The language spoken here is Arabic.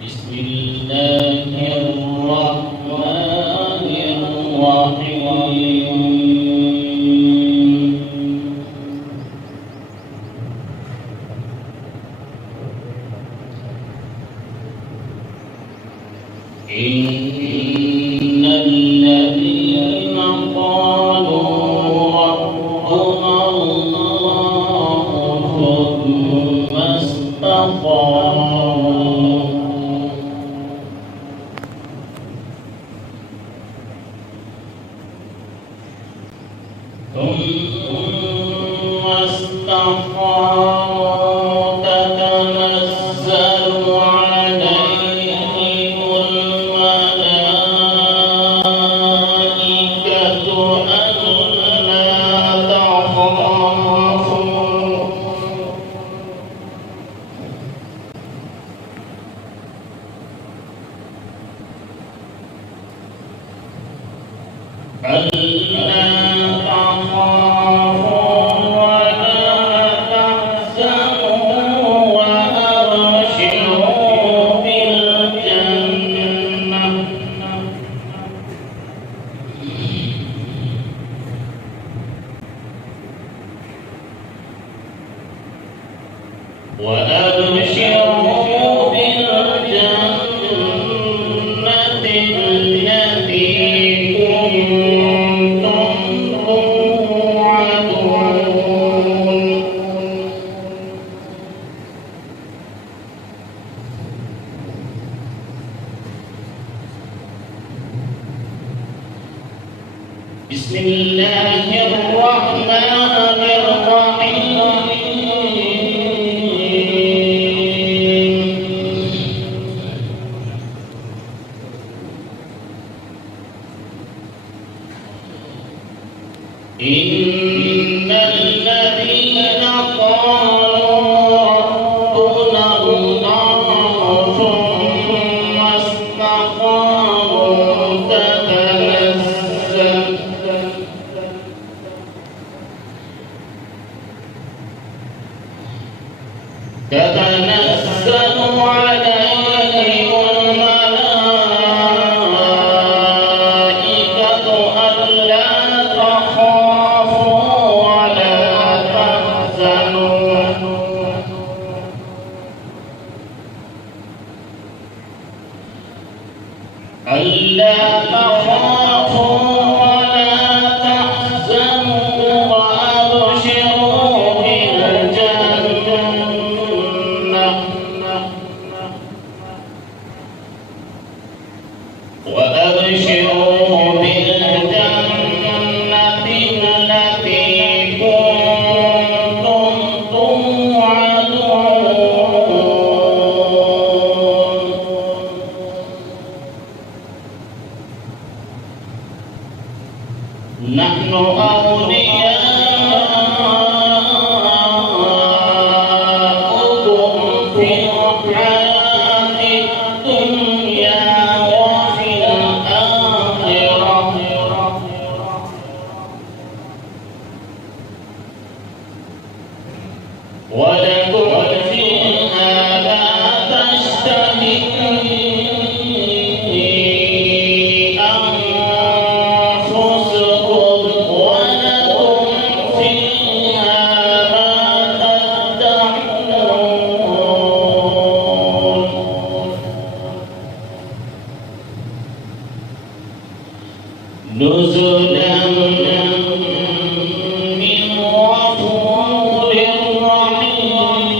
بسم الله الرحمن الرحيم إن الذين قالوا ربنا الله ثم استقاموا تتنزل عليهم الملائكة ألا تخافوا وأبشروا بالجنة التي كنتم توعدون بسم الله الرحمن الرحيم إن الذين قالوا ربنا الله ثم استقاموا تتنزل عليهم الملائكة ألا تخافوا ولا تحزنوا وأبشروا بالجنة التي كنتم توعدون نحن أولياؤكم في الحياة الدنيا وفي الآخرة ولكم فيها لا تشتهي أنفسكم ولكم فيها ما تدعون نزلا من غفور رحيم